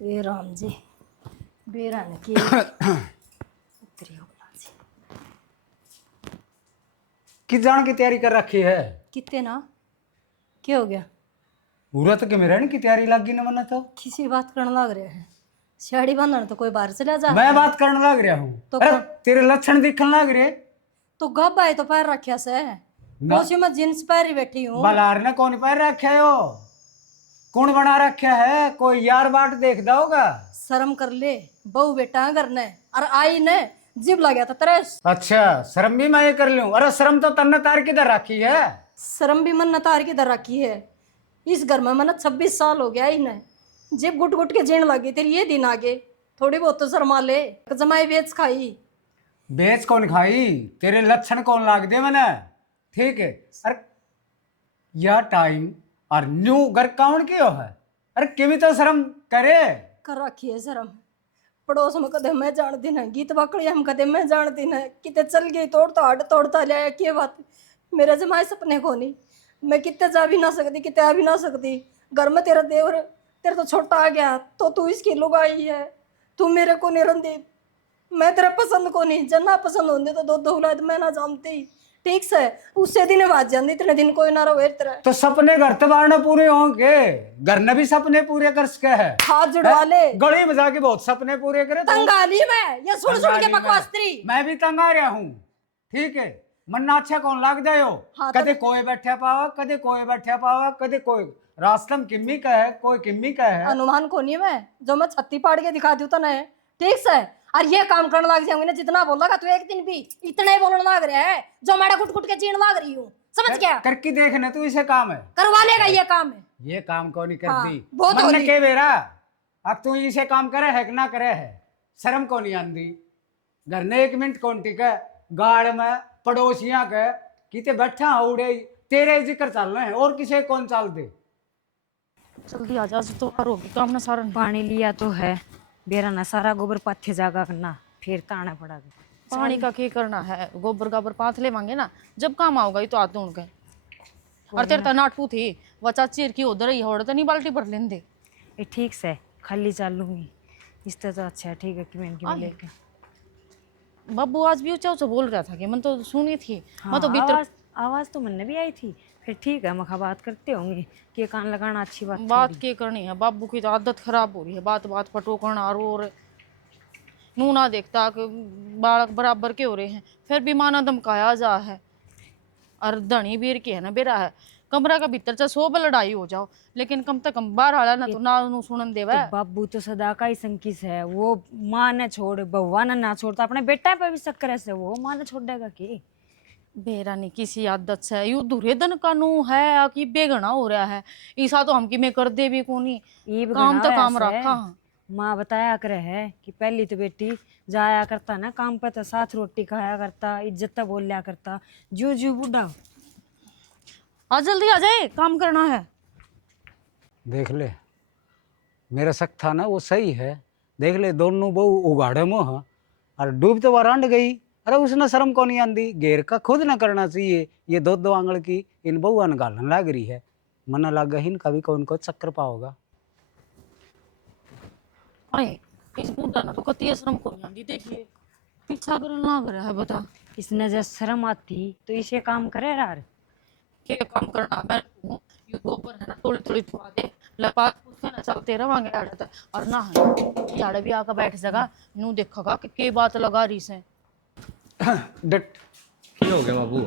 ये राम जी बेरान की उतरी हो जी किस जान की तैयारी कर रखी है? कितने ना क्या हो गया? मुहूर्त के में रहने की तैयारी लगी न मना तो किसी बात करने लग रहे हैं। साड़ी बांधना तो कोई बाहर चला जा मैं बात करने लग रहा हूँ। तो अरे कौन? तेरे लक्षण दिखने लग रहे तो गब आए तो पैर रखा से ना। पहुंची मैं जींस पहरी बैठी हूँ। बलार ने कौन पैर रखे हो? कौन बना रखा है? कोई यार बाट देखदा होगा। शर्म कर ले बहू बेटा करने और आई ने जिब लग गया था तरस। अच्छा शर्म भी मैं ये कर लूं? अरे शर्म तो तन्ने तार किधर रखी है? शर्म भी मन तार की दर रखी है। इस घर में मन 26 साल हो गया इन्हें जिब गुट गुट के जीण लगी तेरी ये दिन आगे थोड़ी बहुत तो शर्मा ले। जमाई बेच खाई बेच कौन खाई? तेरे लक्षण कौन लाग दे मैंने? ठीक है। अरे यह टाइम और न्यू घर कौन क्यों है? अरे किमी तो शर्म करे। कर रखी है शर्म। पड़ोस में कदे मैं जानती न गीत बाकड़ी हम कदे मैं जानती न किते चल गई तोड़ता हट तोड़ता लिया क्या बात मेरे जमाए सपने को नहीं। मैं कितने जा भी ना सकती कितने आ भी ना सकती। घर में तेरा देवर तेरा तो छोटा आ गया तो तू इसकी लुगाई है। तू मेरे को नहीं रंदी मैं तेरा पसंद को नहीं जना पसंद होंगे तो दो दो औलाद मैं ना जानती। ठीक से उससे दिन बात जाती इतने दिन कोई ना रहो तेरा। तो सपने घर तो बारने पूरे होंगे। घर ने भी सपने पूरे कर सके है। हाथ जुड़वा ले। गली में जाके बहुत सपने पूरे करे तो तंग आ ली मैं ये सुन सुन के बकवास तेरी। मैं भी तंग आ रहा हूँ। ठीक है। मन्ना अच्छा कौन लाग जाए हो? हाँ, तो कदे कोई बैठा पावा कदे कोई बैठा पावा कदे कोई रास्तम किम्मी का है कोई किम्मी का है। अनुमान को नहीं मैं जो मैं छत्ती पाड़ के दिखा दूँ तो नहीं ठीक से। और ये काम करने लग जाऊंगी ना जितना बोलेगा तू एक दिन भी इतना ही बोलने लग रहा है जो मैं कुट कुट के जीण लग रही हूँ समझ गया। करके देखना तू इसे काम है करवा लेगा ये काम है। ये काम को नहीं हाँ, करती। बहुत मन होली। के बेरा अब तू इसे काम करे है कि ना करे है? शर्म को नहीं आंदी। घर ने 1 मिनट कौन टिके गाड़ में पड़ोसियां के किते बैठा उड़े तेरे जिक्र चल रहे हैं और किसे कौन चाल दे। जल्दी आ जा तो होगी काम ना सारा। पानी लिया तो है बेरा ना सारा गोबर पाथे जागा करना फिर ताना पड़ा। पानी का क्या करना है गोबर गाबर पाथ ले मांगे ना जब काम आओगा ये तो आते उनके। और तेरे तो नाटू थी वचा चीर की उधर ही होड़ तो नहीं बाल्टी भर लेंदे। ये ठीक से खाली चाल लूंगी इससे तो अच्छा है। ठीक है कि मैं लेके बब्बू आज भी ऊंचा ऊंचा बोल रहा था कि मैं तो सुनी थी। हाँ, मैं तो भीतर आवाज तो मन भी आई थी। फिर ठीक है मखा बात करते होंगे कि कान लगाना अच्छी बात बात क्या करनी है बाबू की तो आदत खराब हो रही है बात बात पर टोकना और मुंह ना देखता कि बालक बराबर के हो रहे हैं फिर भी माना धमकाया जा है। और धनी बीर की है ना बेरा है कमरा का भीतर चाहे 100 लड़ाई हो जाओ लेकिन कम से कम बाहर आला ना तो ना उन्हें सुनन देवा। तो बाबू तो सदा का ही संकिस है वो माँ ने छोड़ बउआ ने ना छोड़ता अपने बेटा पे भी शक्कर है वो माँ ने छोड़ देगा कि बेरा नहीं किसी आदत से यू दूरे दिन कानू है कि बेगना हो रहा है ईसा तो हम कि मैं कर दे भी कोनी ईब काम तो गना काम वैसे। रखा। माँ बताया करे है कि पहली तो बेटी जाया करता ना काम पे तो साथ रोटी खाया करता इज्जत तो बोल लिया करता जू जू बुढ़ा। आज जल्दी आ जाए काम करना है। देख ले मेरा शक था ना वो सही है। देख ले दोनों बहू उगाड़े मुँह और डूब तो वरांड गई। अरे उसने शर्म को नहीं आंदी घेर का खुद ना करना चाहिए। ये दो आंगड़ की इन बहुआ ने गालन लाग रही है। मन लग गई कभी कौन को चक्कर पाओगा। अरे इस बुढ़ा ना तो कती शर्म को नहीं आंदी देखिए पीछा करने लग रहा है बता। इसने जब शर्म आती तो इसे काम करे यार क्या काम करना मैं ये गोबर है ना थोड़ी थोड़ी थुआ दे लपात पूछे ना चलते रवांगे आड़े और ना झाड़े भी आकर बैठ जाएगा नू देखोगा कि के बात लगा रही से। डट क्या हो गया बाबू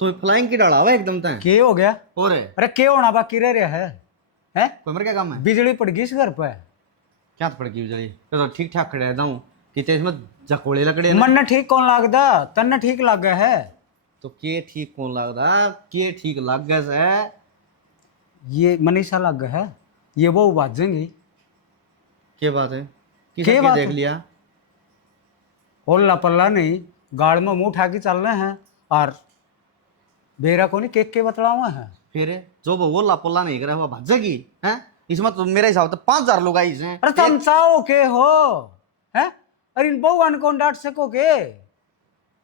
तो फ्लाइंग की डाला हुआ एकदम तय के हो गया? और है अरे के होना बाकी रह रहा है? हैं? कोई मेरे क्या काम है बिजली पड़ गई इस घर पे। क्या तो पड़ गई बिजली तो ठीक ठाक खड़े रहता हूँ कि इसमें जकोड़े लकड़े ना। मन ने ठीक कौन लागदा? तन्ने ठीक लग गया है। तो के ठीक कौन लगदा के ठीक लग गया से ये मनीषा लग गया है ये वो बाजेंगी। क्या बात है के किसे बात देख है? लिया होल्ला पल्ला नहीं गाड़ में मुंह उठा के चल रहे हैं और बेरा को नहीं केक के बतलावा है। फिर जो वो लापोला नहीं करे वो भाजेगी हैं इसमें तो मेरे हिसाब से 5,000 लोग आई हैं। अरे तुम चाहो के हो हैं? अरे इन बहुआन कौन डांट सकोगे?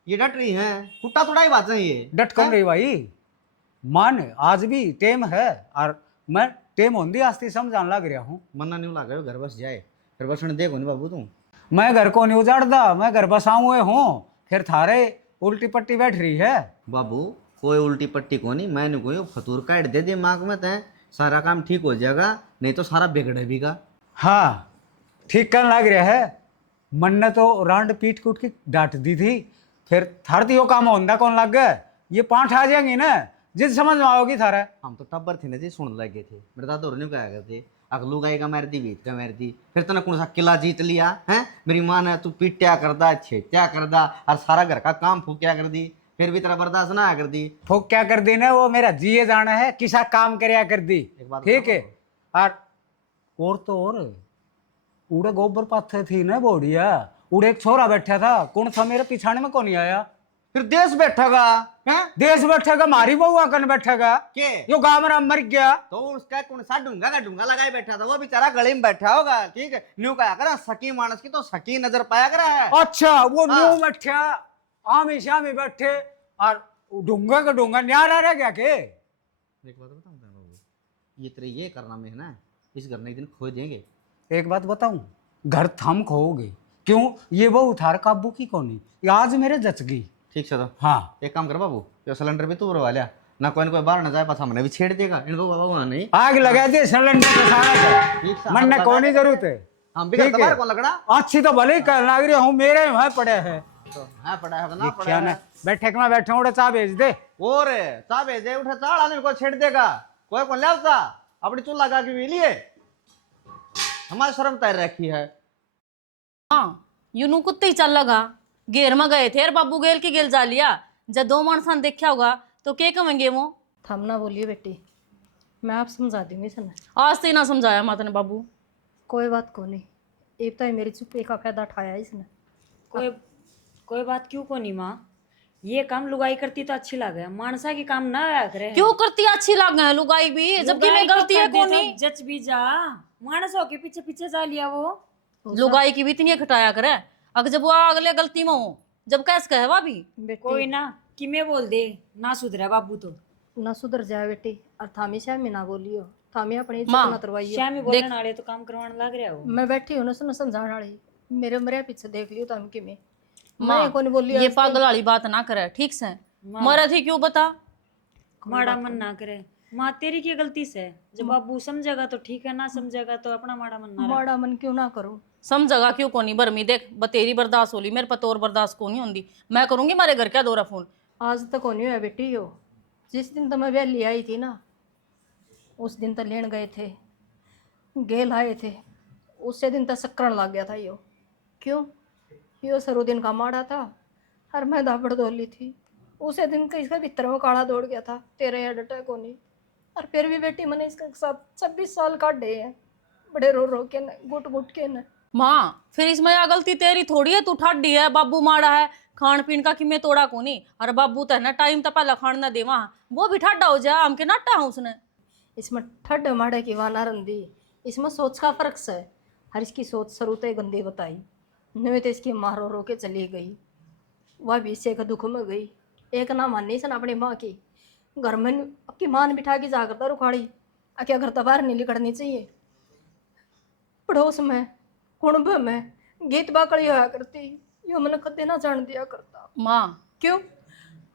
ये डट रही हैं कुट्टा थोड़ा ही बात है ये डट कौन रही भाई? मान आज भी टेम है और मैं टेम होंदी आस्ती समझाने लग रहा हूँ। मन्ना नहीं लगा घर बस जाए, फिर बसने देखो नहीं बाबू तू। मैं घर को नहीं उजाड़दा, मैं घर बसाऊँ हुए हूँ, फिर थारे उल्टी पट्टी बैठ रही है। बाबू कोई उल्टी पट्टी को नहीं, मैंने कोई फतूर काट दे दिमाग में तय, सारा काम ठीक हो जाएगा, नहीं तो सारा बिगड़े भी का। हाँ ठीक करने लग रहा है। मन ने तो रांड पीट कूट की डांट दी थी, फिर थार तो यो काम होंदा कौन लग गए, ये पांठ आ जाएंगी ना जिस समझ में आओगी थारा। हम तो टब्बर थे ना जी, सुन लगे थे, मेरे दादा और नहीं कहा करते अगलू गाय का मार दी बीत का मार दी, फिर तूने कौन सा किला जीत लिया है। मेरी माँ ने तू पीट्या कर दा, छेत्या कर दा, और सारा घर का काम फूक्या कर दी, फिर भी तेरा बर्दाश्त ना कर दी। फूक क्या कर दी ना, वो मेरा जिए जाना है, किसा काम करया कर दी। एक बात ठीक है। बताओ। और तो और उड़े गोबर पाथे थी ना बोड़िया, उड़े एक छोरा बैठा था, कौन था मेरे पिछाने में कौन नहीं आया। फिर देश बैठेगा हैं? देश बैठेगा, मारी बहू आकर बैठेगा, के यो गाँव में मर गया। तो उसका कौन सा ढूंगा का ढूंगा लगाए बैठा था, वो बेचारा गली में बैठा होगा। ठीक है, न्यू कहा करा सकी मानस की तो सकी नजर पाया करा है। अच्छा वो हाँ। न्यू बैठा, आमी शामी बैठे, और ढूंगा का ढूंगा न्यारा रह गया के। एक बात बताऊं तेरे बाबू, ये तेरे ये करना में है ना, इस घर में एक दिन खो देंगे। एक बात बताऊं, घर थम खोओगे, क्यों ये वो थार काबू की कोनी, ये आज मेरे जच गई। ठीक से तो हाँ एक काम कर बाबू, ये सिलेंडर भी तू भरवा लिया ना, कोई न कोई बाहर न जाए, पास हमने भी छेड़ देगा इनको बाबा वहां नहीं। आग लगा दे सिलेंडर के सारा ठीक से मन ने आग कोनी लगा दे। जरूरत है। हम भी ठीक करते है। बाहर कौन लगड़ा अच्छी तो भले ही कर लग रही हूँ, मेरे वहां पड़े है। तो हाँ पड़ा है तो ना पड़ा क्या ना है। बैठे के मैं बैठे उड़े चा भेज दे। और चा भेजे उठे चाड़ आने को छेड़ देगा, कोई कौन लाता अपनी चूल्हा लगा के भी लिए, हमारी शर्म तैर रखी है। हाँ यूनू कुत्ते ही चल लगा, घेर में गए थे और बाबू गेल की गेल जा लिया, जब दो मानसा ने देखा होगा तो के कहेंगे वो। थम ना बोलिए बेटी, मैं आप समझा दूंगी सन। आज तो ही ना समझाया माता ने बाबू। कोई बात को नहीं, एक तो मेरी चुप्पी का फायदा उठाया इसने। कोई कोई बात क्यों को नहीं माँ, ये काम लुगाई करती तो अच्छी लगे, मानसा की काम ना आया करे। क्यों करती अच्छी लग गए लुगाई भी, जबकि लुगाई मैं तो गलती है कर दे कौन तो नहीं। जच भी जा, मानसों के पीछे पीछे जा लिया वो। लुगाई की भी इतनी खटाया करे, अगर जब वो अगले गलती में हो, जब कैस कहे वा भी। बेटी कोई ना कि मैं बोल दे ना सुधरा बाबू तो। ना सुधर जाए बेटी, और थामी श्यामी ना बोलियो, थामी अपनी इज्जत माँ, ना करवाइयो। श्यामी बोलने वाले तो काम करवाने लग रहा हो। मैं बैठी हूँ ना सुन समझाने वाली, मेरे मरे पीछे देख लियो थामी की मैं माँ कौन बोली ये पागल वाली बात ना करे, ठीक से मरा थी क्यों बता। माड़ा मन ना करे माँ, तेरी की गलती से, जब बाबू समझेगा तो ठीक है, ना समझेगा तो अपना माड़ा मन ना रख। माड़ा मन क्यों ना करूं। समझेगा क्यों कोनी बरमी, देख बतेरी बर्दाश्त होली, मेरे पतोर बर्दाश्त को नहीं होंगी, मैं करूंगी मारे घर क्या दौरा फोन। आज तक होनी है बेटी यो, जिस दिन तो मैं वैली आई थी ना, उस दिन तो लेन गए थे, गेल आए थे, उसे दिन तक सक्करण लग गया था यो। क्यों, यो सरो दिन का माड़ा था, और मैं दाबड़ धोली थी, उसे दिन का इसका भीतर में काढ़ा दौड़ गया था, तेरे हेड अटैक होनी। और फिर भी बेटी मैंने इसके साथ 26 साल काटे हैं, बड़े रो रो के न, गुट गुट के न। माँ फिर इसमें यह गलती तेरी थोड़ी है, तू ठाडी है, बाबू माड़ा है, खान पीन का कि मैं तोड़ा को नहीं, और बाबू तो है ना टाइम तो पहला खान ना दे, वहाँ वो भी ठाडा हो जाए, हमके नाटा है उसने। इसमें ठड माड़े की वाना रंदी, इसमें सोच का फर्क है। हर इसकी सोच शुरू तो गंदी बताई, नहीं तो इसकी माँ रो रो के चली गई, वह भी इससे का दुख में गई। एक ना मानी सन अपनी माँ की, घर में अपनी माँ ने बिठा के जा करता रुखाड़ी, क्या घर तो बाहर नहीं निकलनी चाहिए। पड़ोस में कुणब में गीत बाकड़ी होया करती, यो मन कदे ना जान दिया करता। माँ क्यों,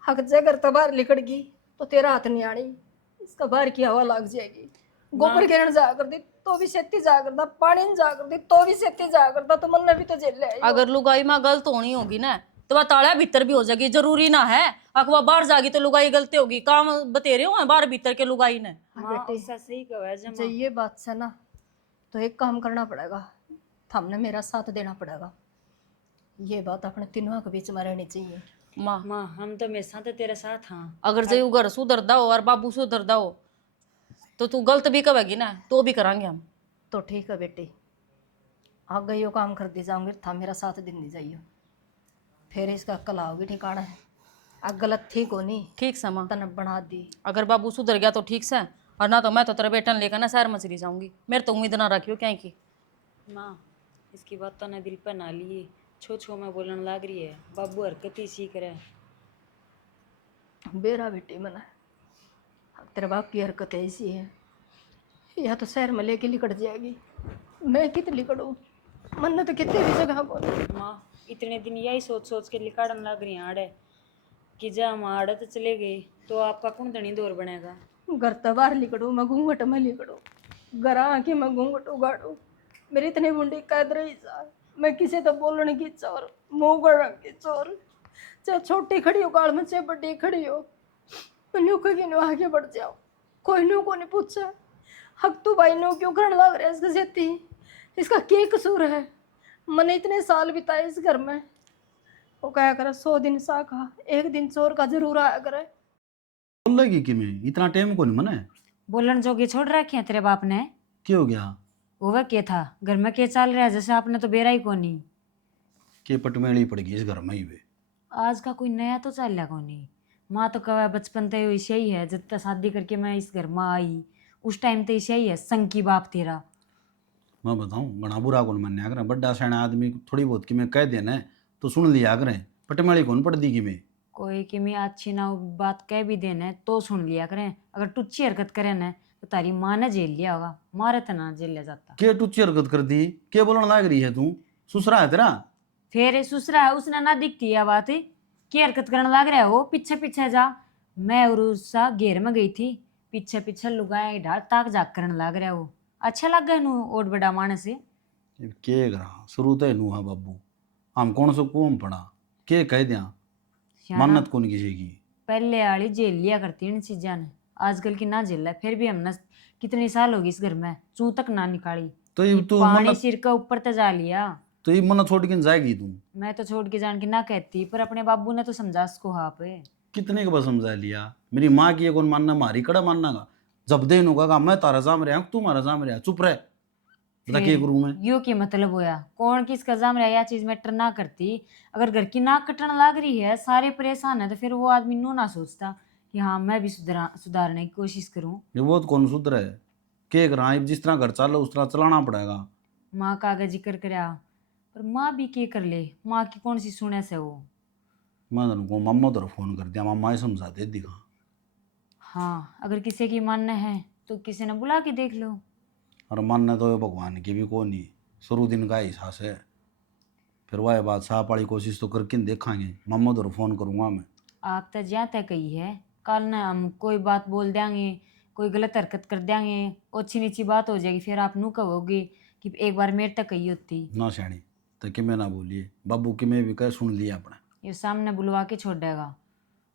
हक जे घर तो बाहर लिकड़ गई तो तेरा हाथ नहीं आनी, इसका बाहर की हवा लग जाएगी। गोबर गिरण जा करती तो भी सेती जा करता, पानी नहीं जा करती तो भी सेती जा करता, तो मन ने भी तो झेल ले। अगर लुगाई में गलत होनी होगी ना तो वह ताड़ा भीतर भी हो जाएगी, जरूरी ना है अखवा बाहर जागी तो लुगाई गलती होगी, काम बतेरे हो बाहर भीतर के लुगाई ने। माँ ऐसा सही कहा है जब जमा। ये बात से ना, तो एक काम करना पड़ेगा, हमने मेरा साथ देना पड़ेगा। ये बात अपने तीनों के बीच में रहनी चाहिए। माँ माँ हम तो हमेशा तो तेरे साथ हाँ। अगर जय घर सुधरदा हो और बाबू सुधरदा हो तो तू गलत भी कहेगी ना तो भी करांगे हम। तो ठीक है बेटी, आगे यो काम कर दी जाऊंगी, था मेरा साथ दिन दी जाइयो, फिर इसका अक्ल आओगी ठिकाना है। अब गलत थी को नहीं, ठीक से माँ, तने बना दी। अगर बाबू सुधर गया तो ठीक से, और ना तो मैं तो तेरे बेटन लेकर ना शहर में चली जाऊंगी, मेरे तो उम्मीद ना रखियो क्या की। माँ इसकी बात तो ना दिल पर ना लिए, छो छो में बोलने लग रही है, बाबू हरकत ही सीख रहा है। बेरा बेटी मना, अब तेरे बाप की हरकत ऐसी है, या तो शहर में लेके लिकट जाएगी। मैं कितनी लिकड़ू, मन तो कितने भी जगह बोले। माँ इतने दिन यही सोच सोच के लिकाड़न लग रही आड़े कि जब हम आड़े तो चले गए तो आपका कौन धनी दौर बनेगा। घर तो बाहर लिकड़ू, मैं घूंघट में लिकड़ू, घर आके मैं घूंघट उगाड़ू। मेरी इतनी बुंडी कैद रही सा, मैं किसी तो बोलने की चोर, मुँह गड़ने की चोर। चाहे छोटी खड़ी हो काल में, चाहे बड़ी खड़ी हो, न्यू कहीं न्यू आगे बढ़ जाओ। कोई न्यू को नहीं पूछा हक तू भाई न्यू क्यों करने लग रहा है इसके सेती, इसका क्या कसूर है। मैंने इतने साल बिताए इस घर में। वो क्या करे 100 दिन साखा, एक दिन चोर का जरूर आया करे। बोल लगी कि मैं इतना टाइम को नहीं मने बोलन जोगे छोड़ रखे हैं तेरे बाप ने। क्या हो गया वह क्या था घर में क्या चल रहा है, जैसे आपने तो बेरा ही कोनी। के पटमेली पड़ गई इस घर में ही वे। आज का कोई नया तो चल कोनी। माँ तो कहा बचपन ते इसे ही है, जब तक शादी करके मैं इस घर में आई उस टाइम तो इसे ही है संग की बाप तेरा। मैं बताऊं घना बुरा कौन मनया करें, बड्डा सैना आदमी थोड़ी बहुत कि मैं कह देना है तो सुन लिया करें, पटमेली कौन पड़ दी कि मैं। कोई कि मैं अच्छी ना बात कह भी देना तो सुन लिया करें, अगर टुच्ची हरकत करे ना तो तारी माँ ने जेल लिया होगा, मारे तो ना जेल लिया जाता। के टुच्ची हरकत कर दी, के बोलने लग रही है तू, सुसरा है तेरा। फिर ससुरा है उसने ना दिखती है बात की हरकत करने लग रहा है। वो पीछे पीछे जा, मैं और उसका घेर में गई थी, पीछे पीछे लुगाए ढाल ताक जाक करने लग रहा है। वो अच्छा लग गया नू ओट बड़ा मानस से। के करा शुरू तो नू है बाबू, हम कौन सो कुम पड़ा, के कह दिया मन्नत कौन किसी की। पहले वाली जेल लिया करती इन चीजा ने, आजकल की ना जेल है। फिर भी हमने कितने साल हो गए इस घर में चू तक ना निकाली, तो ये तू पानी मन्नत, सिर का ऊपर तो जा लिया। तो ये मन्नत छोड़ के जाएगी तू। मैं तो छोड़ के जान के ना कहती, पर अपने बाबू ने तो समझा उसको। हाँ पे कितने के बस समझा लिया, मेरी माँ की ये कौन मानना, मारी कड़ा मानना का। जब दे नु का मैं तारा जाम रहा तू मारा जाम रहा, चुप रह, बता के करूं मैं। यो की मतलब होया कौन किसका जाम रहा, यह चीज मैटर ना करती। अगर घर की नाक कटने लग रही है, सारे परेशान है, तो फिर वो आदमी नू ना सोचता कि हाँ मैं भी सुधारने की कोशिश करूं। ये बहुत कौन सुधर है, के करा जिस तरह घर चलो उस तरह चलाना पड़ेगा। माँ का आगे जिक्र करया, पर माँ भी के कर ले, माँ की कौन सी सुने से वो। मैं तुमको मम्मा तरफ फोन कर दिया, मम्मा ही समझा दे दिखा। हाँ अगर किसी की मानना है तो किसी ने बुला के देख लो। और मानना तो ये भगवान की भी कौन नहीं, शुरू दिन का एहसास है। फिर वह बात साफ वाली कोशिश तो करके देखांगे, मम्मा तरफ फोन करूंगा मैं। आप तो ज्यादा तय कही है, कल ना हम कोई बात बोल देंगे, कोई गलत हरकत कर देंगे, अच्छी नीची बात हो जाएगी, फिर आप नू कहोगे कि एक बार मेरे तक कही होती। ना सैनी तो कि मैं ना बोलिए, बाबू की मैं भी कह सुन लिया अपने। ये सामने बुलवा के छोड़ देगा।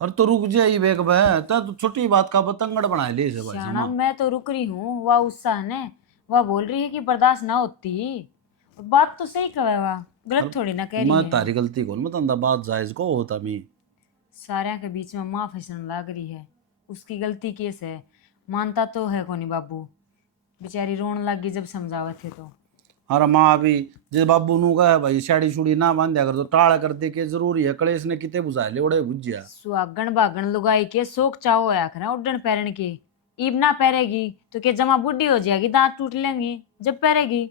और तो रुक जाइए बेग भाई, तो छोटी बात का पतंगड़ बना ले इसे भाई श्याना समा। मैं तो रुक रही हूँ, वह उत्साह ने वह बोल रही है कि बर्दाश्त ना होती। और बात तो सही कहे, वह गलत थोड़ी ना कह रही मैं है। तारी गलती कौन मैं तंदा बात जायज को होता मैं। सारे के बीच में माँ फैसन लग रही है, उसकी गलती केस है, मानता तो है कोनी बाबू। बेचारी रोने लगी जब समझावे थे तो। अरे माँ भी जे बाबू नु का भाई साड़ी सुड़ी ना बांध्या कर, तो टाल कर दे के जरूरी है, कलेश ने किते बुझा ले ओड़े बुझिया। सुहागण बागण लुगाई के शौक चाहो होया करे उड्डण पैरन के। ईब ना पैरेगी तो क्या जमा बुढ़ी हो जाएगी, दांत टूट लेंगे जब पैरेगी।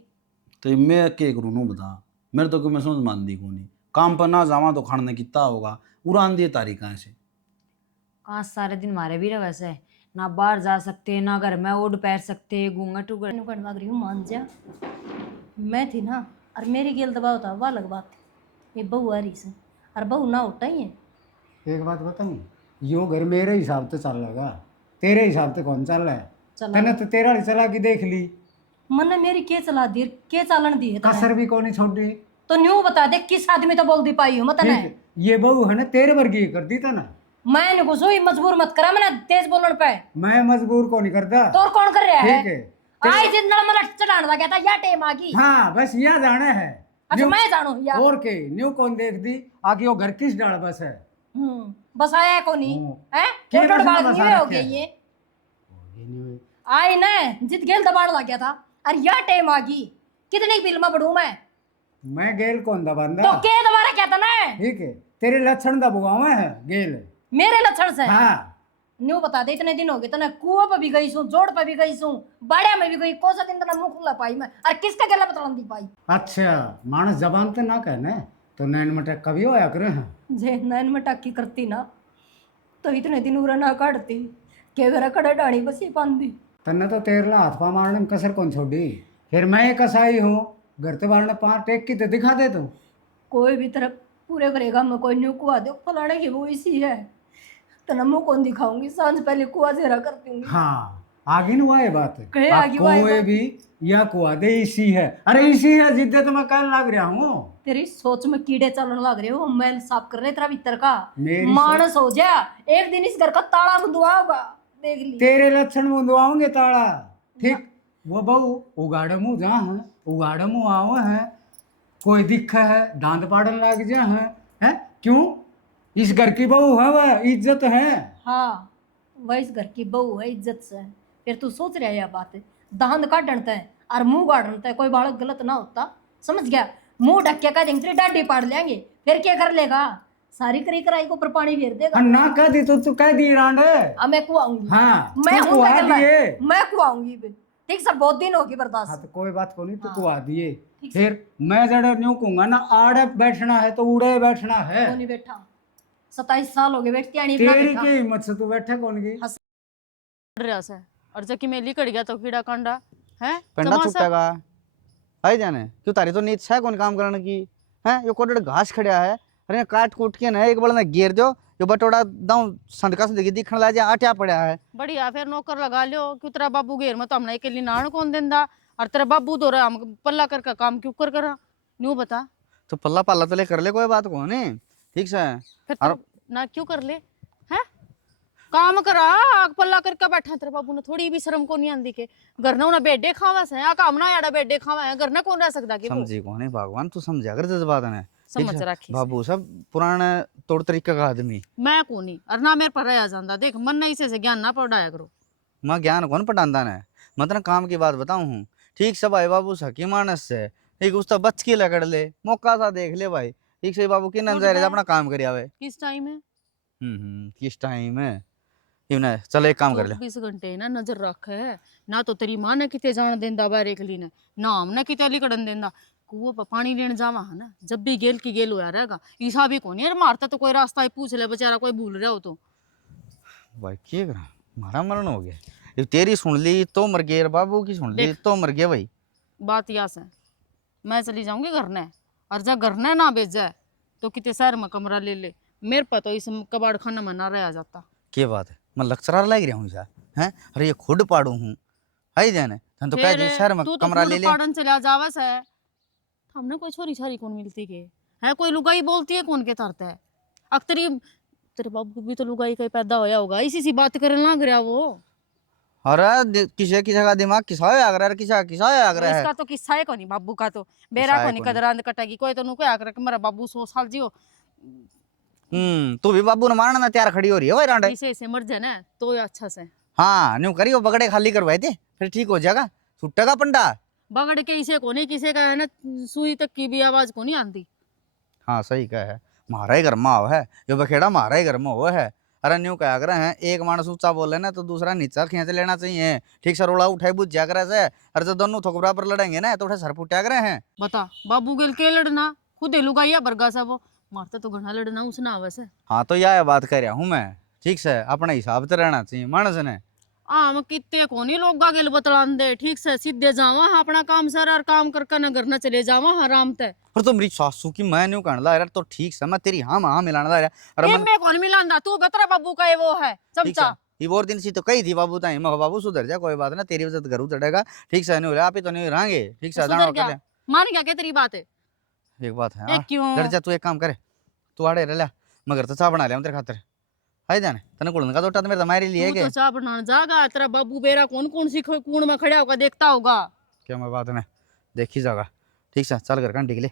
तो मैं के करूँ नु बता, मेरे तो क्यों मैं समझ मान दी कोनी, काम पर ना जावा तो खाने कितना होगा, उड़ान दिए तारीख कहाँ से। कहाँ सारे दिन मारे भी रहे वैसे, ना बाहर जा सकते ना घर में ओढ़ पैर सकते, घूंघट उगट। नुकड़ मांग रही हूँ, मान जा। मैं थी ना, और मेरी गेल दबाव था, वह अलग बात थी। ये बहू आ रही से, और बहू ना उठा ही है। एक बात बताऊँ, यूँ घर मेरे हिसाब से चल लगा, तेरे हिसाब से कौन चल रहा है। चला तने तो तेरा चला के देख ली, मन मेरी के चला दी, के चालन दी है तने? कसर भी कौन छोड़ी। तो न्यू बता दे किस आदमी तो बोल दी पाई हो मत ने। ये बहू है ना तेरे वर्गी कर दी था ना। मैं इनको घुसोई मजबूर मत करा, मैंने तेज बोलने पे। मैं मजबूर को नहीं करता। तो और कौन कर रहा है? ठीक है, आई जितना मला चढ़ाने लगा था या टेम आ गई। हाँ बस यहाँ जाना है। अच्छा मैं जानू या और के न्यू कौन देख दी आगे, वो घर किस डाल बस है। बस आया को नहीं है, क्या फोटो बस बात बस नहीं हो रखे गई ये। आई ना जित गेल दबाड़ लग गया था, और या टेम आ गई, कितनी बिल में बढ़ू मैं गेल कौन दबांदा। तो के दोबारा कहता ना ठीक है, तेरे लक्षण दबुआ है गेल। मेरे लक्षण से। हाँ न्यू बता दे, इतने दिन हो गए तना कुआं पे भी गई सू, जोड़ पे भी गई सू, बाड़िया में भी गई, कौन सा दिन तना मुंह खुला पाई मैं, और किसका गला बतलान दी पाई। अच्छा मानस जबान तो ना कहने तो नैन मटक कभी होया करे हैं। जे नैन में टाकी करती ना तो इतने दिन उरा ना काटती, के घर कड़ा डाणी बसी पांदी। तन्ने तो तेरला हाथ पा मारने में कसर कौन छोड़ी। फिर मैं एक कसाई हूँ, घर ते बारने पार टेक की तो दिखा दे तू। कोई भी तरफ पूरे करेगा, मैं कोई न्यू कुआ दो फलाने की वो इसी है, तो मुँह कौन दिखाऊंगी, सांझ पहले कुआ जेरा कर दूंगी। हाँ आगे नु आए बात कहे आप आगे वाए कोई बात। भी या कुआ दे इसी है। अरे इसी है जिद्दे तो मैं कहने लग रहा हूँ। तेरी सोच में कीड़े चलने लग रहे हो, मैल साफ कर रहे तेरा भीतर का। मेरी मानस हो जा, एक दिन इस घर का ताला बुंदवा होगा, देख ली। तेरे लक्षण मुंदवाओगे ताला। ठीक वो बहू उगाड़े मुँह जहाँ है, उगाड़े मुँह आओ है, कोई दिख है दांत पाड़न लग जा है क्यों? इस घर की बहू है, वह इज्जत है। हाँ वह इस घर की बहू है, इज्जत से। फिर तू सोच रहा है यह बात, दांत का डरता है और मुंह गाड़ता है, कोई बालक गलत ना होता, समझ गया? मुंह ढक के कह देंगे तेरी डांडी पाड़ लेंगे, फिर क्या कर लेगा? सारी करी कराई को ऊपर पानी फेर देगा। हाँ, ना कह दी तो कह दी रांडे। अब मैं कुआऊंगी। हाँ मैं तू हूं कुआ निकल रहा है। दिए। मैं कुआऊंगी भी। ठीक सर, बहुत दिन होगी हाँ बर्दाश्त। तो कोई बात को नहीं, तू हाँ। कुआ दिए। ठीक फिर मैं जरा न्यू कहूंगा ना, आड़े बैठना है तो उड़े बैठना है। वो नहीं बैठा, 27 साल हो गए बैठती आनी ना तेरी बैठा। की हिम्मत से तू बैठे कौन की? रहा से और जबकि मैं लिकड़ गया तो कीड़ा कांडा है पेंडा तमाशा। छुट्टेगा आई जाने क्यों, तारी तो नीच है कौन काम करने की है। ये कोटड़ घास खड़ा है, अरे काट कूट के ना एक बड़ा ना घेर दो, ये बटोड़ा दाऊ संदका से दिखने लग जा, आट्या पड़ा है। बढ़िया, फिर नौकर लगा लियो क्यों तेरा बाबू घेर में तो हमने अकेली नान कौन देंदा, और तेरा बाबू दो रहा हम पल्ला करके काम क्यों कर करा न्यू बता। तो पल्ला पल्ला तो ले कर ले, कोई बात को नहीं, ठीक से। फिर और तू ना क्यों कर ले हैं, काम करा आग पल्ला करके बैठा, तेरे बाबू ने थोड़ी भी शर्म को नहीं आंदी के घर ना बेडे खावा से आ काम ना याड़ा बेडे खावा है, घर ना कौन रह सकता कि वो समझी को नहीं भगवान, तू समझा कर जज्बात ने। समझ रखी बाबू सब पुराने तौर तरीके का आदमी, मैं को नहीं और ना मेरे पर रह जाता। देख मन नहीं से ज्ञान ना पढ़ाया करो। माँ ज्ञान कौन पटांदा ने, मतलब काम की बात बताऊं हूँ। ठीक से भाई बाबू सकी मानस से, ठीक उसका बच के लगड़ ले, मौका सा देख ले भाई, ठीक से बाबू की नजर है अपना काम करिया वे। किस टाइम है? किस टाइम है इवने, चल एक काम कर ले। 24 घंटे ना नजर रख है ना, तो तेरी माँ ने किते जान देंदा बाहर एकली ने, ना हमने किते लिकड़न देंदा। कुओं पर पानी लेने जावा है ना, जब भी गेल की गेल होया रहेगा, ईसा भी कोनी यार मारता तो कोई रास्ता ही पूछ ले बेचारा, कोई भूल रहा हो तो। भाई क्या करा, मारा मरण हो गया। ये तेरी सुन ली तो मर गए, बाबू की सुन ली देख। तो मर गया भाई। बात यास है, मैं चली जाऊंगी घर ने, और जब घर ने ना भेज जाए तो किते शहर में कमरा ले ले, मेरे पर तो इस कबाड़ खाना में ना रह जाता। क्या बात है, मैं लक्षरार लग रहा हूँ यार, हैं? अरे ये खुद पाड़ू हूँ, आई जाने धन तो कह दी शहर में तू तो कमरा खुद ले ले। पाड़न चला जावस है, हमने कोई छोरी छारी कौन मिलती के है, कोई लुगाई बोलती है कौन के तरता है। अक्तरी तेरे बाबू भी तो लुगाई का ही पैदा होया होगा, इसी सी बात करने लग रहा वो। अरे किसी किसी का दिमाग किसा आग रहा है, किसा किसा आग रहा है। इसका तो किस्सा है कोनी बाबू का, तो बेरा है कोनी कोनी। कदरांद कटेगी, कोई तो नुको आकर के मेरा बाबू 100 साल जियो, तू भी बाबू ने मारना ना तैयार खड़ी हो रही है भाई रांडे। इसे मर जाए ना तो ये अच्छा से। हाँ न्यू करियो, बगड़े खाली करवाए थे फिर ठीक हो जाएगा, छुट्टेगा पंडा। बगड़ के इसे कोनी किसे का है ना, सुई तक की भी आवाज कोनी आती। हाँ सही कहा है, मारा ही गर्मा हो है, जो बखेड़ा मारा ही गर्मा हो है। अरे न्यू क्या कर रहे हैं, एक मानस ऊंचा बोले ना तो दूसरा नीचा खींच लेना चाहिए, ठीक से रोड़ा उठाई बुझ जा करे से। अरे जब दोनों थोक बराबर लड़ेंगे ना तो उठे सर फुटा करे हैं। बता बाबू गेल के लड़ना, खुद लुगाइया बरगा सा वो मारता तो घना लड़ना उसने आवाज है। हाँ तो यह बात कर रहा हूँ मैं, ठीक से अपने हिसाब से रहना चाहिए मानस ने। आम कितने कोनी लोग गेल बतलान दे, ठीक से सीधे जावा हाँ अपना काम सर और काम करके न घर न चले जावा आराम ते। और तो मेरी सासू की मैं न्यू कहने लगा यार, तो ठीक से मैं तेरी हाँ हाँ मिलाने लगा। अरे ये मन मैं कौन मिलांदा, तू बतरा बाबू का ये वो है ठीक है, चमचा। ये और दिन सी तो कही थी बाबू ताई, मैं बाबू सुधर जा, कोई बात ना, तेरी वजह से घर उतरेगा, ठीक से नहीं आप ही तो नहीं रहेंगे, ठीक से सुधर गया, मान गया क्या तेरी बात है? एक बात है। ये क्यों? डर जा, तू एक काम करे, तू आड़े रह ले, मैं घर तो चाह बना लिया तेरे खातिर, आई जाने तने कुड़न का तोटा तो मेरे तुम्हारे लिए तू के तो चाह बनाने जागा, तेरा बाबू बेरा कौन कौन सी कूड़ में खड़ा होगा देखता होगा। क्या मैं बात ने देखी जागा, ठीक से चल घर कंटी के लिए।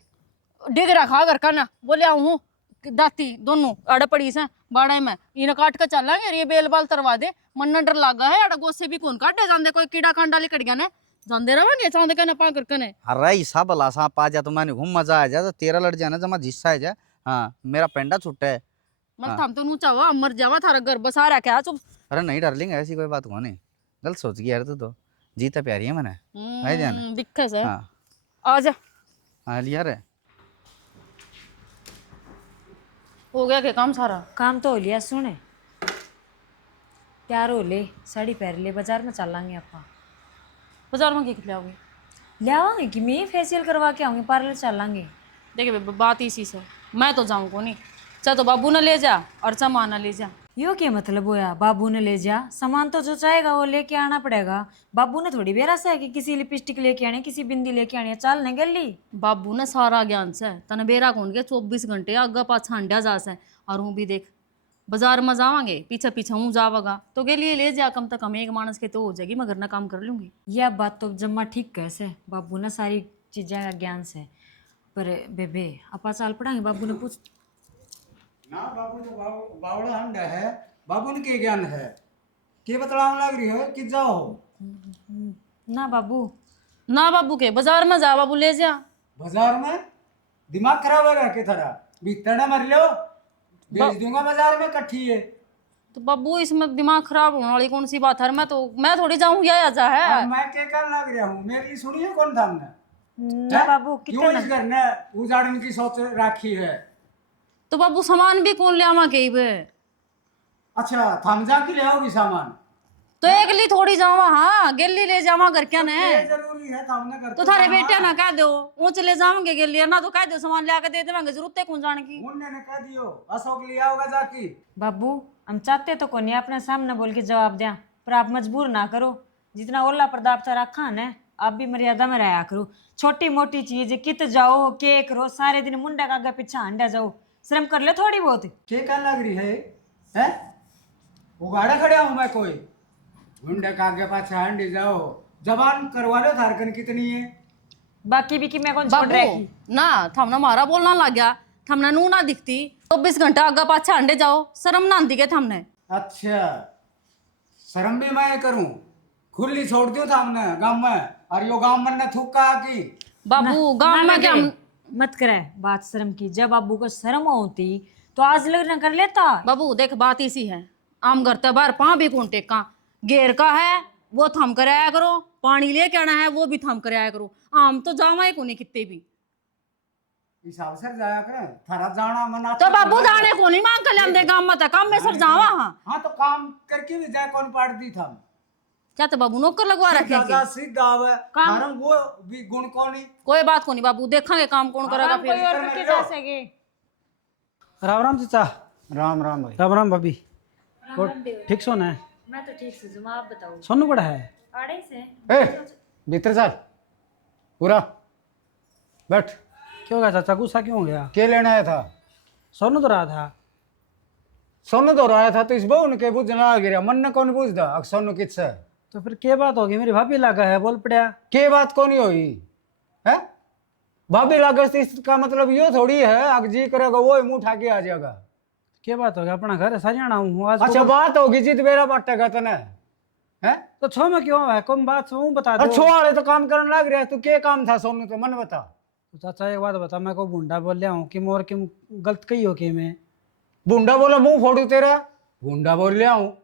डिग रखा घर का ना बोले हूँ दाती दोनों अड़ पड़ी से बाड़ा में इन्हें काट कर चलेंगे, ये बेल बाल तरवा दे, मन डर लागा है अड़ गोसे भी कौन काटे जाते, कोई कीड़ा कांडा लिकड़ गया ने जाते रहेंगे चांद के ना पा करके ने। अरे ऐसा भला सा पा जा तो मैंने घूम मजा आ जा, तो तेरा लड़ जाना जमा जिस्सा है जा। हाँ मेरा पेंडा छुट्टा है। मत थम तो नूचा हुआ मर जावा थारा घर बसा रहा क्या चुप। अरे नहीं डार्लिंग, ऐसी कोई बात को नहीं, गलत सोच गई यार, तू तो जीता प्यारी है मैंने, आई जाने। दिक्कत है हाँ आजा। हाँ लिया रे, हो गया के काम सारा? काम तो हो लिया, सुने तैयार हो ले, साड़ी पहन ले, बाजार में चलांगे आपा। बाजार में क्या लाओगे? ले आवांगे कि मैं फेशियल करवा के आऊंगी, पार्लर चलांगे। देखिए बात इसी से, मैं तो जाऊँ को नहीं। चाहे तो बाबू ने ले जा और चाहे माँ ने ले जा। यो क्या मतलब होया, बाबू ने ले जा? सामान तो जो चाहेगा वो लेके आना पड़ेगा। बाबू ने थोड़ी बेरा से है कि किसी लिपस्टिक लेके आनी, किसी बिंदी लेके आनी है, चल ने गली। बाबू ने सारा ज्ञान से तने बेरा कौन के 24 घंटे आगा पाछा हंडिया जा से। और हूँ भी देख, बाजार में जावांगे पीछे पीछे हूँ जावागा तो के लिए ले जा, कम तक कम एक मानस के तो हो जाएगी, मैं घर ना काम कर लूंगी। यह बात तो जम्मा ठीक कैसे, बाबू ने सारी चीजें का ज्ञान से। पर बेबे अपा चाल पड़ांगे, बाबू ने पूछ। ना बाबू तो बावड़ा हंडा है, बाबू ने के ज्ञान है के बतलाव लग रही है कि जाओ। ना बाबू, ना बाबू के बाजार में जा, बाबू ले जा। बाजार में दिमाग खराब होगा के थोड़ा भीतर ना मर लो, भेज दूंगा बाजार में कट्ठी है। तो बाबू इसमें दिमाग खराब होने वाली कौन सी बात है? मैं थोड़ी जाऊँ या जा है। अब मैं के कर लग रहा हूँ, मेरे लिए सुनिए कौन था हमने ना बाबू क्यों कितना इस घर ने उजाड़ने की सोच राखी है। तो बाबू सामान भी कौन ले आवा के बे? अच्छा थम जा के ले आओगी सामान, तो एक ली थोड़ी जावा, हाँ गेली ले जावा घर क्या ने। ये जरूरी है थामने घर तो थारे बेटे ना कह दो ऊंच ले जाओगे गेली, ना तो कह दो सामान ले आके दे देवांगे, जरूरत है कौन जाने की। उन्होंने कह दियो अशोक लिया होगा जाकी। बाबू हम चाहते तो कोनी अपने सामने बोल के जवाब दें, पर आप मजबूर ना करो। जितना ओला प्रदाप से रखा है आप भी मर्यादा में रहा करो। छोटी मोटी चीज कित जाओ के करो, सारे दिन मुंडा का आगे पीछा हंडा जाओ, शर्म कर ले थोड़ी बहुत। के क्या लग रही है हैं? उगाड़ा खड़ा हूं मैं कोई गुंडे का आगे पाछे हंडी जाओ, जबान करवा लो धारकन कितनी है। बाकी भी कि मैं कौन छोड़ रहा की। बाबू ना थमना मारा बोलना लग गया, थमने नू ना दिखती 24 घंटा आगा पाछा अंडे जाओ, शर्म ना आती के थमने। अच्छा शर्म भी मैं करूं, खुली छोड़ दूं सामने गांव में, और यो गांव में न थूका की। बाबू गांव में क्या मत करे बात शर्म की, जब बाबू को शर्म होती तो आज लगना कर लेता। बाबू देख बात इसी है, आम घर ते बाहर पाँ भी कौन टेका, घेर का है वो थम कर आया करो, पानी लेके आना है वो भी थम कर आया करो, आम तो जावा ही कोनी कितने भी। हिसाब से जाया करे, थारा जाना मना तो बाबू जाने को नहीं मांग कर ले आंदे गांव में तक, काम में सर जावा। हाँ हाँ तो काम करके भी जाए कौन पाट दी था क्या तो बाबू नौकर लगवा रखे दादा हैं? सीधा आवे थारम वो भी गुण कोनी। कोई बात को नहीं बाबू, देखेंगे काम कौन करेगा कोई फिर। और करके जा सके। राम राम चाचा। राम राम भाई। राम राम भाभी। ठीक सोना है? मैं तो ठीक से जुमा, आप बताओ। सोनू बड़ा है? आड़े से ए भीतर चल पूरा बैठ। क्यों हो गया चाचा, गुस्सा क्यों हो गया? के लेना आया था? सोनू तो रहा था। सोनू तो रहा था तो इस बहु ने के बुझना गिरा, मन ने कौन बुझदा अक सोनू किससे? तो फिर क्या बात होगी? मेरी भाभी लगा है, बोल पड़ा। के बात कौन होई है? भाभी लागत इसका मतलब यो थोड़ी है अग जी करेगा वो मुंह उठा के आ जाएगा। क्या बात होगी? अपना घर है, सरियाणा हूँ आज। अच्छा बात होगी जित बेरा बाटेगा तने है तो छो में क्यों है? कौन बात हूँ बता दो। अच्छो वाले तो काम करने लग रहा है, तू के काम था सोनू तो मन बता। तो चाचा एक बात बता, मैं को भूंडा बोल लिया हूँ कि मोर की गलत कही हो कि मैं भूंडा बोला मुंह फोड़ू तेरा, भूंडा बोल लिया हूँ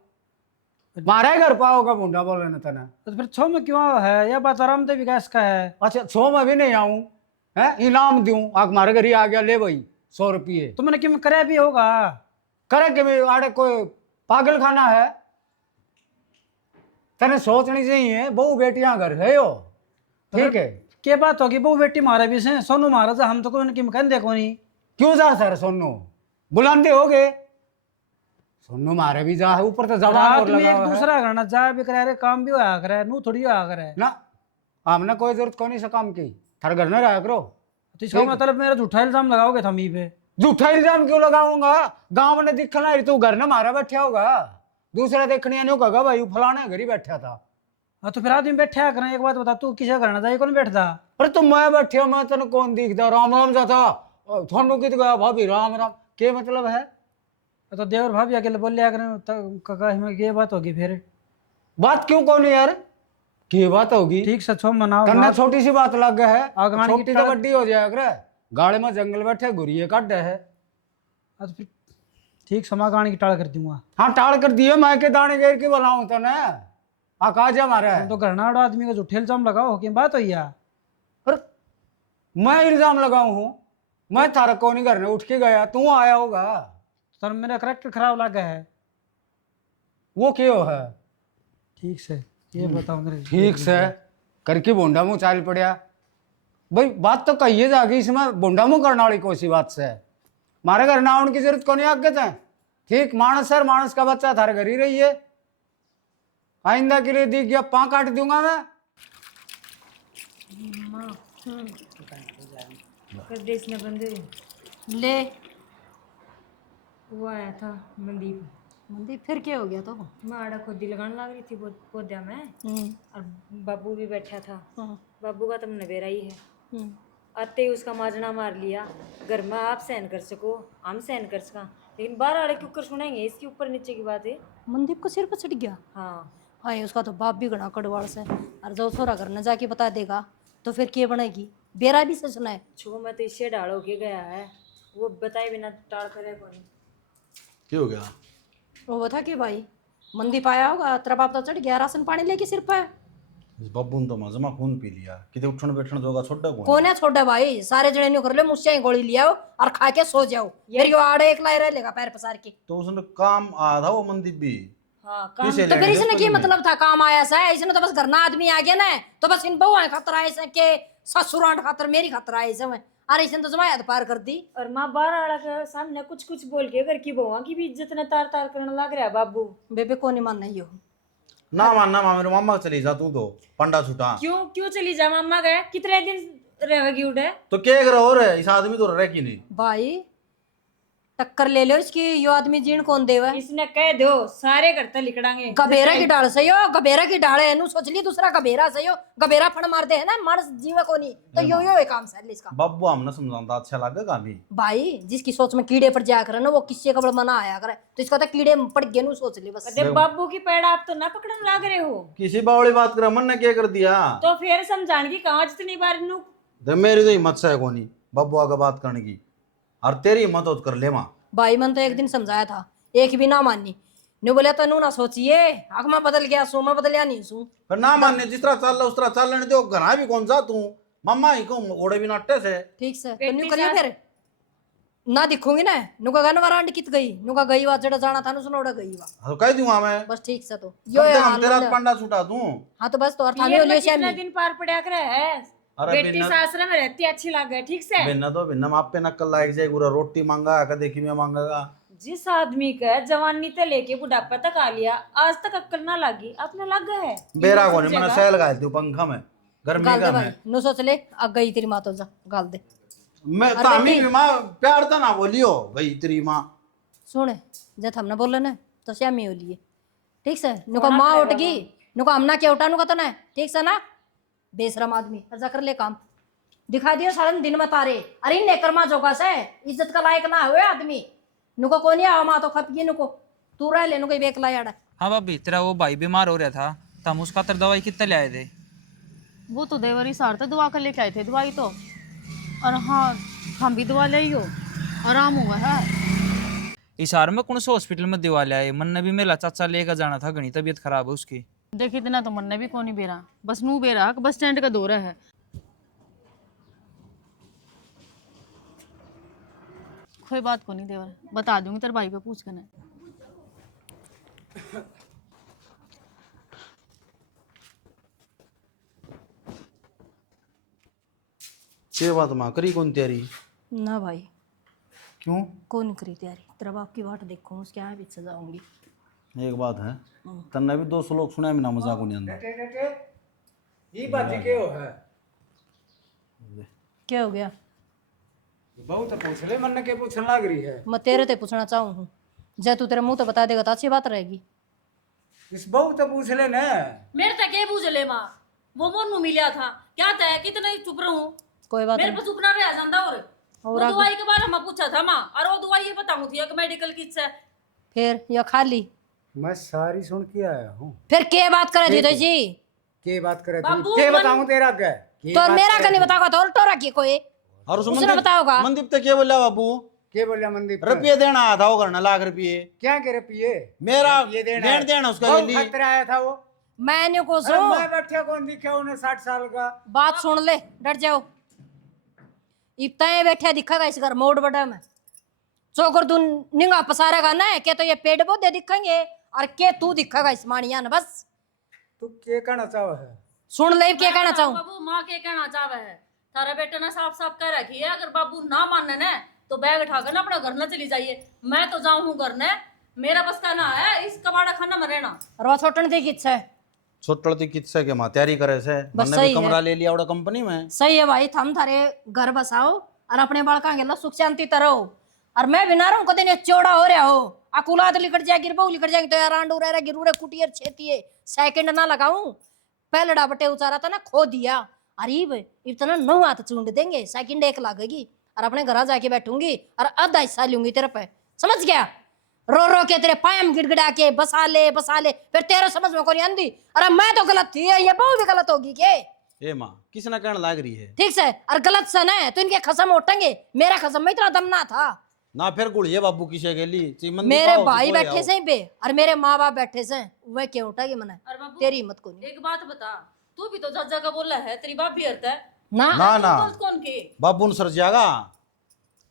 मारा ही घर पाओगा भूंडा बोले न तना। तो फिर छो में क्यों है? यह बात आराम से विकास का है। अच्छा 100 में भी नहीं आऊं है, इनाम दूं आग मारे घर ही आ गया ले भाई 100 रुपये तो मैंने क्यों कराया भी होगा? करे कि मैं आड़े कोई पागल खाना है? तने सोचनी चाहिए बहु बेटियां घर है यो, ठीक है। क्या बात होगी? बहु बेटी मारा भी से सोनू महाराज, हम तो कोई की कहन देखो नहीं। क्यों जा सर सोनू बुलाते हो गए? सोनू मारे भी जा है ऊपर तो जवान रात और में लगा एक हुआ है। दूसरा करना जा भी करा रहे, काम भी होया करे, नू थोड़ी होया करे। ना हमने कोई जरूरत कौन नहीं सा काम की, थारे घर में रहा करो। तो इसका मतलब मेरा झूठा इल्जाम लगाओगे तुम ही पे? झूठा इल्जाम क्यों लगाऊंगा? गांव ने दिखना है तू घर में मारा बैठा होगा, दूसरा देखने नहीं होगा भाई फलाने घर ही बैठा था। हाँ तो फिर आदमी बैठा करें। एक बात बता, तू किसे करना चाहिए? कौन बैठता? अरे तुम मैं बैठे हो, मैं तेन कौन दिखता? राम राम जाता थोनू कित गया भाभी राम राम के मतलब है? तो देवर भाभी अकेले बोल लिया करें काका, ये बात होगी फिर? बात क्यों कौन यार की बात होगी? ठीक से छो मनाओ। करना छोटी सी बात लग गया है, आगवानी छोटी की तो बड्डी हो जाया करे। गाड़ी में जंगल बैठे घुरिए काट है। हाँ तो फिर ठीक समा गाने की टाल कर दूंगा। हाँ टाल कर दिए, मैं के दाने घेर के बनाऊं तो ना आ कहा जा मारा तुम तो घरना उड़ा आदमी को झूठे इल्जाम लगाओ कि बात हुई है। अरे मैं इल्जाम लगाऊं हूँ? मैं थारा को नहीं करने उठ के गया, तू आया होगा। तो मेरा करेक्टर खराब लगा है। वो क्यों है? ठीक से ये बताओ मेरे ठीक से करके बोंडा मुंह चाल पड़िया। भाई बात तो कहिए जागी, इसमें बोंडा मुंह करने वाली कौन सी बात से? मारे घर ना आने की जरूरत कौन है आगे थे। ठीक मानस सर, मानस का बच्चा थारे घर ही रही है। आइंदा के लिए दिख गया पाँ काट दूंगा मैं। कर दे इसने बंदे। ले वो आया था मनदीप। मंदी फिर क्या हो गया तो? मैं आड़ा खोदी लगाने लग रही थी पौधा में, और बाबू भी बैठा था। बाबू का तो नवेरा ही है। आते ही उसका माजना मार लिया। घर में आप सहन कर सको, हम सहन कर सका, लेकिन बाहर वाले क्यों कर सुनेंगे? इसके ऊपर नीचे की बात है। मनदीप को सिर पर चढ़ गया। हाँ, हाँ, उसका तो बाप भी घना कड़वाड़ से, और जो छोरा घर न जाके बता देगा तो फिर क्या बनेगी? बेरा भी से सुना है। छो मैं तो इससे डालो के गया है, वो बताए बिना टाल करे कौन। क्या हो गया? वो बता कि भाई मनदीप आया होगा, तेरा बाप तो चढ़ गया राशन पानी लेके सिर पर। इस बब्बू ने तो मजमा खून पी लिया, कितने उठन बैठन जोगा छोड़ा कौन? कौन है छोड़ा भाई? सारे जने न्यू कर ले, मुझसे ही गोली लिया और खा के सो जाओ। मेरी यो आड़े एक लाई रह लेगा पैर पसार के। तो उसने काम आया था वो मंदीप भी। हाँ, तो फिर इसने क्या मतलब था काम आया सा? इसने तो बस घर ना आदमी आ गया ना, तो बस इन बहुआ खातर आए से के ससुरांट खातर मेरी खातर आए से मैं। अरे इसने तो जमायत पार कर दी। और माँ बाहर आड़ा के सामने कुछ कुछ बोल के घर की बहुआ की भी इज्जत ने तार तार करने लग रहा है बाबू। बेबे को नहीं मानना यो। ना मानना माँ, मेरे मामा चली जा तू तो पंडा छुटा। क्यों क्यों चली जा? मामा गए कितने दिन रहेगी उड़े? तो क्या कर और है इस आदमी तो रह की नहीं। भाई टक्कर ले लो इसकी, यो आदमी जीण कौन देवा? इसने कह दो सारे घर तो लिकड़ांगे। गबेरा की डाल से यो, गबेरा की डाल है नु, सोच ली दूसरा गबेरा से यो। गबेरा फण मार दे है ना मानस जीवा को नहीं, तो यो काम सर इसका। बब्बू हमने समझाता अच्छा लगेगा अभी। भाई जिसकी सोच में कीड़े पड़ जाया करे ना, वो किससे कबड़ मना आया करे, तो इसका तो कीड़े पड़ गए नु, सोच ली बस। अरे बाबू की पेड़ आप तो ना पकड़ने लग रहे हो। किसी बावली बात कर मन ने क्या कर दिया? तो फिर समझाने की कहाँ जितनी बार नू। मेरी तो हिम्मत से है कोनी बब्बू आगे बात करने की, और तेरी हिम्मत हो कर ले माँ। भाई मन तो एक दिन समझाया था, एक भी ना मानी। नु बोले तो नू ना सोचिए, आग में बदल गया सो, मैं बदलिया नहीं सू। पर ना मानने जिस तरह चल रहा उस तरह चल लेने दो। घना भी कौन सा तू मम्मा ही को ओड़े भी नाट्य से। ठीक से तो न्यू करियो फिर ना दिखूंगी ना। नुका गन वरांड कित गई, नुका गई वा जड़ा जाना था नु सुनोड़ा गई वा। तो कह दूंगा मैं बस ठीक से तो यो यो हम तेरा पंडा छुटा दूं। हाँ तो बस तो और थाने ये लियो मैं कितने श्यामी। दिन पार पड़ा कर है। अरे बेटी बिना- सासरा में रहती अच्छी लगे, ठीक से। बिना तो बिना आप पे नकल लायक जाए पूरा रोटी मांगा कदे कि मैं मांगेगा। जिस आदमी का जवानी से लेके बुढ़ापा तक आ लिया, आज तक अक्कल ना लगी, अपने लग गए है। बेरा को नहीं मैंने सैल गाल दी पंखा में गर्मी गाल दे का भाई, में नु सोच ले अब गई तेरी माँ तो जा गाल दे। मैं तामी भी मां प्यार था ना बोलियो गई तेरी मां। सुन जब हमने बोले ना तो श्यामी हो लिए, ठीक से नुका माँ उठ गई, नुका हमना क्या उठा नुका तो ना, ठीक से ना बेशरम आदमी जा कर ले काम। दिखा दियो सारा दिन में तारे। अरे नेकरमा जोगा से इज्जत का लायक ना हुए आदमी। नुको को नहीं आवा तो खपगी नुको तू रह ले नुको बेक लाया। हाँ भाभी, तेरा वो भाई बीमार हो रहा था तो हम उसका तर दवाई कितने ले आए थे? वो तो देवरी सार थे, दवा कर लेके आए थे दवाई तो। और हाँ हम भी दवा ले हो, आराम हुआ है। इस हार में कौन सा हॉस्पिटल में दवा ले आए? मन ने भी मेरा चाचा लेकर जाना था, घनी तबीयत खराब है उसकी। देखिए इतना तो मन ने भी कौन बेरा, बस नू बेरा बस स्टैंड का दौरा है। कोई बात को नहीं देवर, बता दूंगी तेरे भाई को पूछ कर। ये बात मां करी कौन तेरी? ना भाई क्यों? कौन करी तैयारी, तेरा बाप की बाट देखो उसके यहाँ पीछे जाऊंगी। एक बात है तन्ने भी 200 लोग सुना है ना मजाक नहीं आंदा। ये बात क्यों है? क्या हो गया? बहुत पूछ ले, मन ने क्या पूछने लग रही है? मैं तेरे ते पूछना चाहूँ हूँ, जब तू तेरे मुंह तो बता देगा तो अच्छी बात रहेगी। इस बहुत पूछ ले ना। मेरे तक के पूछ ले माँ, वो मोन मुँह मिला था क्या तय कितना ही चुप रहूं? कोई बात मेरे नहीं। पर चुपना रह जाता। और वो आगे? दवाई के बारे में पूछा था माँ, और वो दवाई ये बताऊँ थी एक मेडिकल किट से। फिर या खाली मैं सारी सुन के आया हूँ। फिर के बात करे जीतो जी? के बात करे बाबू, के मन- बताऊं तेरा क्या? तो मेरा का नहीं बताओगा तो और टोरा की कोई और उस उसने बताओगा। मंदीप तो क्या बोला बाबू? के बोलिया मंदिर रुपये देना आया था वो करना लाख रुपये। क्या करे पिए? मेरा ये देना उसका बहुत ले ली। खतरा आया था वो। मैंने को अरे सो मैं बैठा कौन दिखा उन्हें 60 साल का। बात सुन ले डर जाओ। इतना बैठा दिखेगा इस घर मोड़ बड़ा में चौकर तू निंगा पसारेगा ना, क्या तो ये पेड़ पौधे दिखेंगे और के तू दिखेगा इस मानिया ने बस तू क्या कहना चाहो है? सुन ले क्या कहना चाहूँ। बाबू माँ के कहना चाहे है थारा बेटा ने साफ साफ कह रखी है अगर बाबू ना माने ना तो बैग उठाकर ना अपना घर न चली जाइए। मैं तो जाऊँ हूँ घर ने, मेरा बस कहना है इस कबाड़ा खाना में रहना। और वो छोटन दी किच्छा है। छोटलती किस्से के मां तैयारी करे से बस मैंने सही भी है। कमरा ले लिया उड़ा कंपनी में। सही है भाई, थम थारे घर बसाओ और अपने बालका गेला सुख शांति तरह हो। और मैं बिना रहूं कदे ने चौड़ा हो रहा हो अकुलाद लिकट जाए गिरबो लिकट जाएंगे तो यार आंडू रह गिरूरे कुटियर छेती है सेकंड ना लगाऊं। पहलड़ा बटे उचारा था ना खो दिया अरीब इतना 9 हाथ चूंड देंगे सेकंड 1 लागेगी और अपने घर जाके बैठूंगी और आधा हिस्सा लूंगी तेरे पे, समझ गया? रो रो के तेरे पायम गिड़गिड़ा के बसा ले फिर तेरे समझ में कोई आंदी। अरे मैं तो गलत थी ये बहू भी गलत होगी के? ए मां किसने कहने लाग रही है? ठीक से और गलत से ना तो इनके खसम उठेंगे। मेरा खसम में इतना दम ना था। ना फिर गुड़िए बाबू किसे गेली चीमन मेरे भाई बैठे से पे और मेरे माँ बाप बैठे से वह क्यों उठागी मने? अरे बाबू तेरी हिम्मत को नहीं एक बात बता, तू भी तो जज्जा का बोला है, तेरी बाप भी हरता है ना। ना तू ना बोल कौन की? बाबू ने सर जाएगा।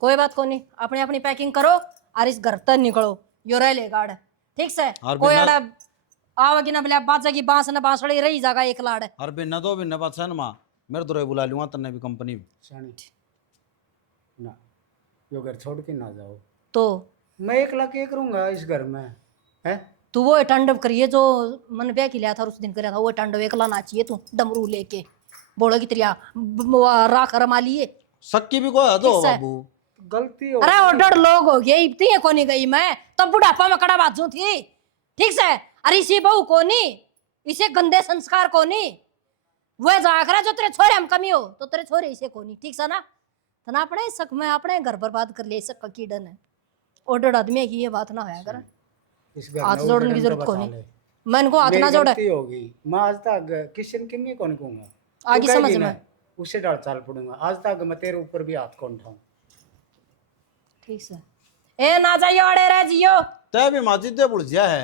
कोई बात को नहीं, अपनी अपनी पैकिंग करो और इस घर तक निकलो। यो रह ले गाड़ ठीक से और कोई बिना- अड़ा आवेगी ना बोले बाजा की बांस न बांसड़ी रही जागा एक लाड़। और बिना तो बिना बात से मां मेरे तो बुला लूंगा तन्ने भी कंपनी में। शानी ना यो घर छोड़ के ना जाओ। तो मैं एकला क्या करूंगा इस घर में है? तू वो टांडव करिए जो मन ब्याह की लिया था उस दिन कराया था वो टांडव एकला नाचिए तू डमरू लेके बोलो की त्रिया राख रमा लिए। सक्की भी कोई है तो किससे? बाबू गलती हो अरे ऑर्डर लोग हो गए इतनी है कोनी गई मैं तब बुढ़ापा में कड़ा बाजू थी ठीक से। अरे इसी बहू कोनी इसे गंदे संस्कार कोनी वह जाकर जो तेरे छोरे हम कमी हो तो तेरे छोरे इसे कोनी ठीक से ना। तो ना अपने शक में अपने घर बर्बाद कर ले शक का कीड़न है। ऑर्डर आदमी की ये बात ना होया कर। इस घर हाथ में जोड़ने की उजड़न तो जरूरत बचा कोनी। ले। मैं इनको हाथ मेरी ना जोड़े गलती होगी। मैं आज तक किशन की नहीं कौन कहूंगा आगे तू समझ कहेगी में। ना, उसे डाल चाल पड़ूंगा। आज तक मैं तेरे ऊपर भी हाथ कौन उठाऊं? ठीक से ए ना जाइयो अड़े रह जियो। तय भी माजिद बुढ़ है।